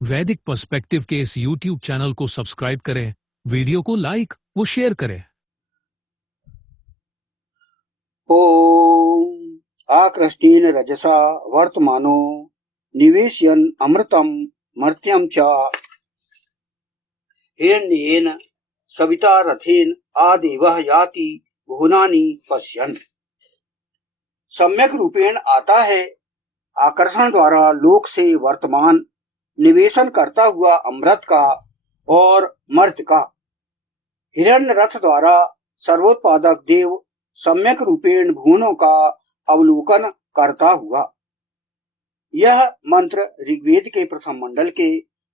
वैदिक पर्सपेक्टिव के इस यूट्यूब चैनल को सब्सक्राइब करें, वीडियो को लाइक व शेयर करें। ओम आकृष्टेन रजसा वर्तमानो निवेशयन् अमृतं मर्त्यं च हिरण्येन सविता रथेन आदेवः याति भुवनानि पश्यन्। सम्यक रूपेण आता है, आकर्षण द्वारा लोक से वर्तमान निवेशन करता हुआ अमृत का और मर्त्य का। हिरण्य रथ द्वारा सर्वोत्पादक देव सम्यक रूपेण भुवनों का अवलोकन करता हुआ। यह मंत्र ऋग्वेद के प्रथम मंडल के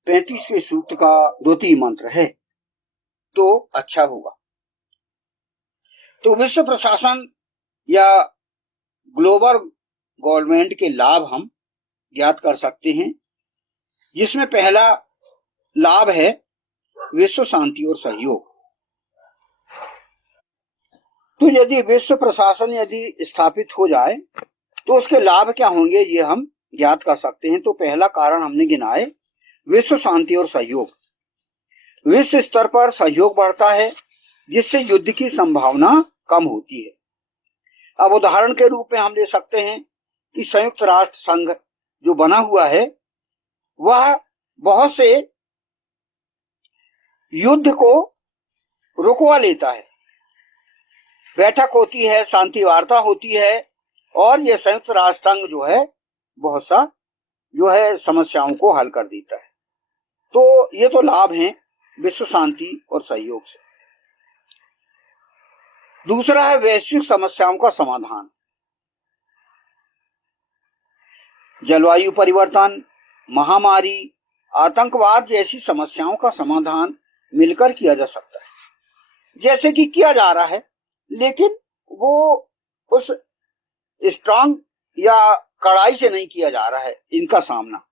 35वें सूक्त का द्वितीय मंत्र है। तो अच्छा होगा। तो विश्व प्रशासन या ग्लोबल गवर्नमेंट के लाभ हम ज्ञात कर सकते हैं, जिसमें पहला लाभ है विश्व शांति और सहयोग। तो यदि विश्व प्रशासन यदि स्थापित हो जाए तो उसके लाभ क्या होंगे, ये हम ज्ञात कर सकते हैं। तो पहला कारण हमने गिना है विश्व शांति और सहयोग। विश्व स्तर पर सहयोग बढ़ता है, जिससे युद्ध की संभावना कम होती है। अब उदाहरण के रूप में हम ले सकते हैं कि संयुक्त राष्ट्र संघ जो बना हुआ है वह बहुत से युद्ध को रुकवा लेता है। बैठक होती है, शांति वार्ता होती है, और यह संयुक्त राष्ट्र संघ जो है बहुत सा जो है समस्याओं को हल कर देता है। तो ये तो लाभ हैं विश्व शांति और सहयोग से। दूसरा है वैश्विक समस्याओं का समाधान। जलवायु परिवर्तन, महामारी, आतंकवाद जैसी समस्याओं का समाधान मिलकर किया जा सकता है, जैसे कि किया जा रहा है, लेकिन वो उस स्ट्रांग या कड़ाई से नहीं किया जा रहा है। इनका सामना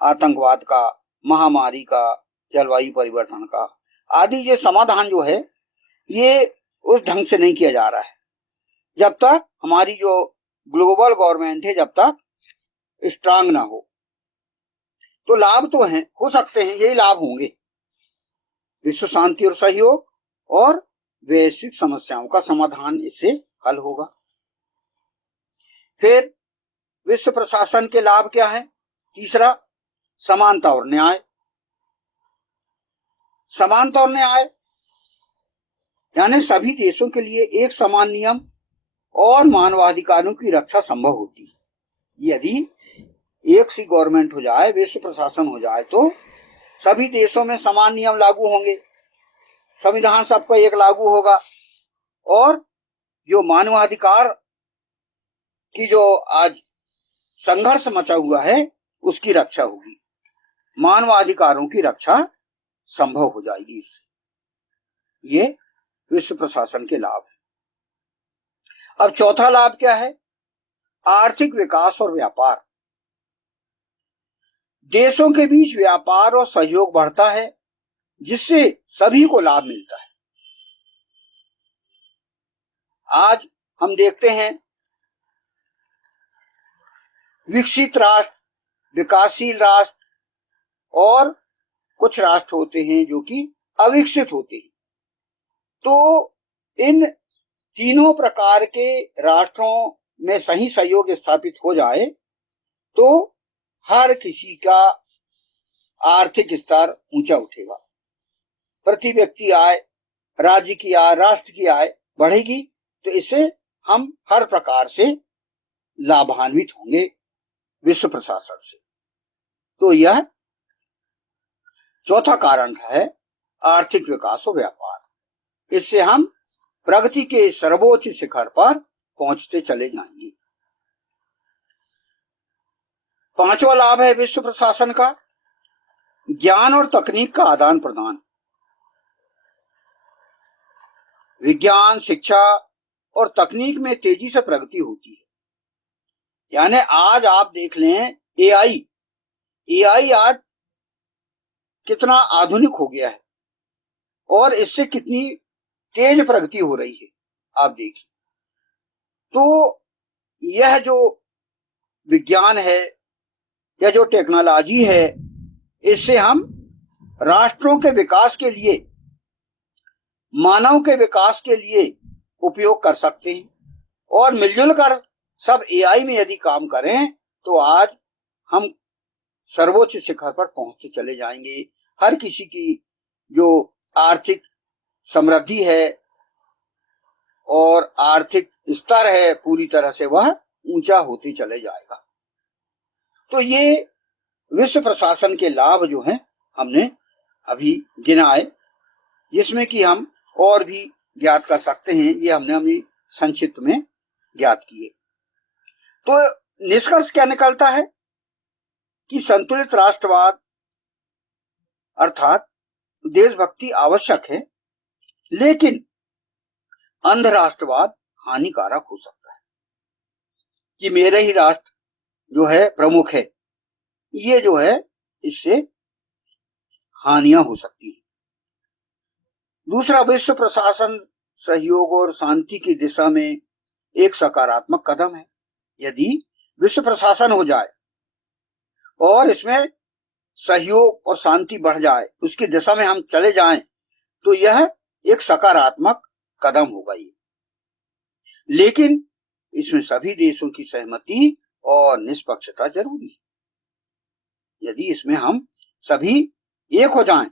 आतंकवाद का, महामारी का, जलवायु परिवर्तन का आदि ये समाधान जो है ये उस ढंग से नहीं किया जा रहा है, जब तक हमारी जो ग्लोबल गवर्नमेंट है जब तक स्ट्रांग ना हो। तो लाभ तो हैं, हो सकते हैं, यही लाभ होंगे, विश्व शांति और सहयोग और वैश्विक समस्याओं का समाधान इससे हल होगा। फिर विश्व प्रशासन के लाभ क्या है? तीसरा, समानता और न्याय। समानता और न्याय यानी सभी देशों के लिए एक समान नियम और मानवाधिकारों की रक्षा संभव होती है। यदि एक सी गवर्नमेंट हो जाए, विश्व प्रशासन हो जाए, तो सभी देशों में समान नियम लागू होंगे, संविधान सबका एक लागू होगा, और जो मानवाधिकार की जो आज संघर्ष मचा हुआ है उसकी रक्षा होगी, मानवाधिकारों की रक्षा संभव हो जाएगी इससे। ये विश्व प्रशासन के लाभ है। अब चौथा लाभ क्या है? आर्थिक विकास और व्यापार। देशों के बीच व्यापार और सहयोग बढ़ता है, जिससे सभी को लाभ मिलता है। आज हम देखते हैं विकसित राष्ट्र, विकासशील राष्ट्र और कुछ राष्ट्र होते हैं जो कि अविकसित होते हैं। तो इन तीनों प्रकार के राष्ट्रों में सही सहयोग स्थापित हो जाए तो हर किसी का आर्थिक स्तर ऊंचा उठेगा, प्रति व्यक्ति आय, राज्य की आय, राष्ट्र की आय बढ़ेगी। तो इससे हम हर प्रकार से लाभान्वित होंगे विश्व प्रशासन से। तो यह चौथा कारण है आर्थिक विकास और व्यापार। इससे हम प्रगति के सर्वोच्च शिखर पर पहुंचते चले जाएंगे। पांचवा लाभ है विश्व प्रशासन का ज्ञान और तकनीक का आदान प्रदान। विज्ञान, शिक्षा और तकनीक में तेजी से प्रगति होती है। यानी आज आप देख लें एआई आज कितना आधुनिक हो गया है और इससे कितनी तेज प्रगति हो रही है, आप देखिए। तो यह जो विज्ञान है या जो टेक्नोलॉजी है, इससे हम राष्ट्रों के विकास के लिए, मानव के विकास के लिए उपयोग कर सकते हैं। और मिलजुल कर सब एआई में यदि काम करें तो आज हम सर्वोच्च शिखर पर पहुंचते चले जाएंगे। हर किसी की जो आर्थिक समृद्धि है और आर्थिक स्तर है पूरी तरह से वह ऊंचा होते चले जाएगा। तो ये विश्व प्रशासन के लाभ जो हैं हमने अभी गिनाए, जिसमें कि हम और भी ज्ञात कर सकते हैं, ये हमने अभी संक्षिप्त में ज्ञात किए। तो निष्कर्ष क्या निकलता है कि संतुलित राष्ट्रवाद अर्थात देशभक्ति आवश्यक है, लेकिन अंध राष्ट्रवाद हानिकारक हो सकता है कि मेरे ही राष्ट्र जो है प्रमुख है, ये जो है इससे हानियां हो सकती है। दूसरा, विश्व प्रशासन सहयोग और शांति की दिशा में एक सकारात्मक कदम है। यदि विश्व प्रशासन हो जाए और इसमें सहयोग और शांति बढ़ जाए, उसकी दिशा में हम चले जाएं, तो यह एक सकारात्मक कदम होगा ये। लेकिन इसमें सभी देशों की सहमति और निष्पक्षता जरूरी है। यदि इसमें हम सभी एक हो जाएं,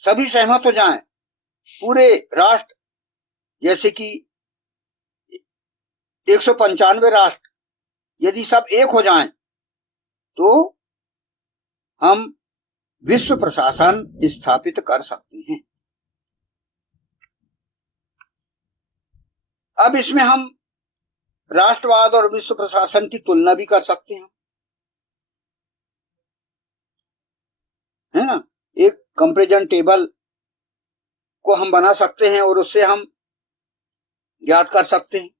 सभी सहमत हो जाएं, पूरे राष्ट्र जैसे कि 195 राष्ट्र यदि सब एक हो जाएं, तो हम विश्व प्रशासन स्थापित कर सकते हैं। अब इसमें हम राष्ट्रवाद और विश्व प्रशासन की तुलना भी कर सकते हैं, है ना। एक कंपैरिजन टेबल को हम बना सकते हैं और उससे हम ज्ञात कर सकते हैं।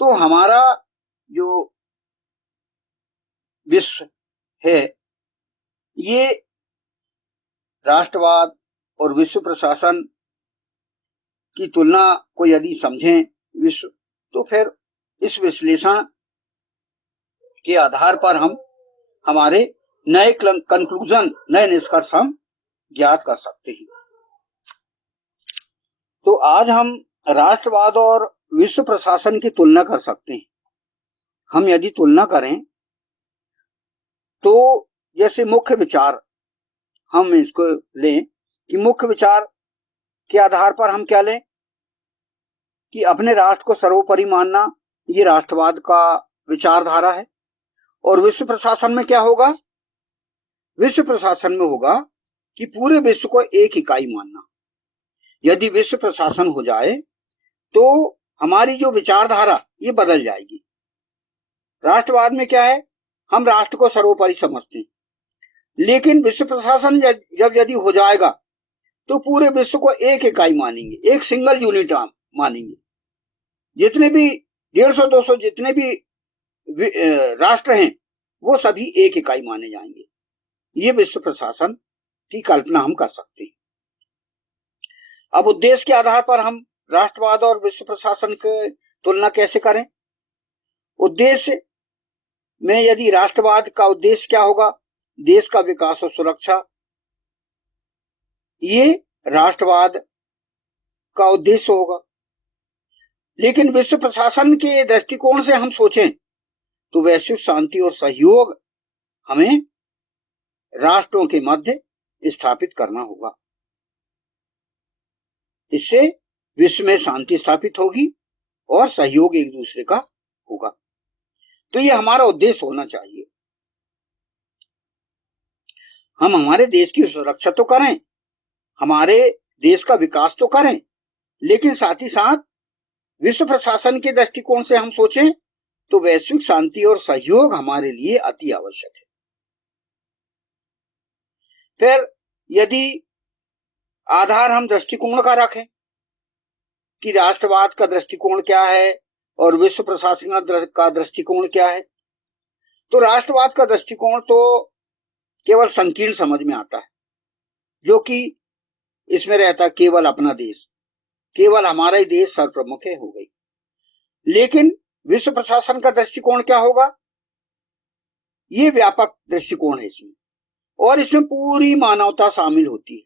तो हमारा जो विश्व है, ये राष्ट्रवाद और विश्व प्रशासन की तुलना को यदि समझें विश्व, तो फिर इस विश्लेषण के आधार पर हम हमारे नए कंक्लूजन, नए निष्कर्ष हम ज्ञात कर सकते हैं। तो आज हम राष्ट्रवाद और विश्व प्रशासन की तुलना कर सकते हैं। हम यदि तुलना करें तो जैसे मुख्य विचार हम इसको लें कि मुख्य विचार के आधार पर हम क्या लें कि अपने राष्ट्र को सर्वोपरि मानना, ये राष्ट्रवाद का विचारधारा है। और विश्व प्रशासन में क्या होगा? विश्व प्रशासन में होगा कि पूरे विश्व को एक इकाई मानना। यदि विश्व प्रशासन हो जाए तो हमारी जो विचारधारा ये बदल जाएगी। राष्ट्रवाद में क्या है, हम राष्ट्र को सर्वोपरि समझते हैं, लेकिन विश्व प्रशासन जब यदि हो जाएगा तो पूरे विश्व को एक इकाई मानेंगे, एक सिंगल यूनिट मानेंगे। जितने भी 150-200 जितने भी राष्ट्र हैं वो सभी एक इकाई माने जाएंगे। ये विश्व प्रशासन की कल्पना हम कर सकते हैं। अब उद्देश्य के आधार पर हम राष्ट्रवाद और विश्व प्रशासन की तुलना कैसे करें? उद्देश्य में यदि राष्ट्रवाद का उद्देश्य क्या होगा? देश का विकास और सुरक्षा, ये राष्ट्रवाद का उद्देश्य होगा। लेकिन विश्व प्रशासन के दृष्टिकोण से हम सोचें तो वैश्विक शांति और सहयोग हमें राष्ट्रों के मध्य स्थापित करना होगा। इससे विश्व में शांति स्थापित होगी और सहयोग एक दूसरे का होगा। तो ये हमारा उद्देश्य होना चाहिए। हम हमारे देश की सुरक्षा तो करें, हमारे देश का विकास तो करें, लेकिन साथ ही साथ विश्व प्रशासन के दृष्टिकोण से हम सोचें तो वैश्विक शांति और सहयोग हमारे लिए अति आवश्यक है। फिर यदि आधार हम दृष्टिकोण का रखें कि राष्ट्रवाद का दृष्टिकोण क्या है और विश्व प्रशासन का दृष्टिकोण क्या है, तो राष्ट्रवाद का दृष्टिकोण तो केवल संकीर्ण समझ में आता है, जो कि इसमें रहता केवल अपना देश, केवल हमारा ही देश सर्वप्रमुख है, हो गई। लेकिन विश्व प्रशासन का दृष्टिकोण क्या होगा? ये व्यापक दृष्टिकोण है। इसमें और इसमें पूरी मानवता शामिल होती है।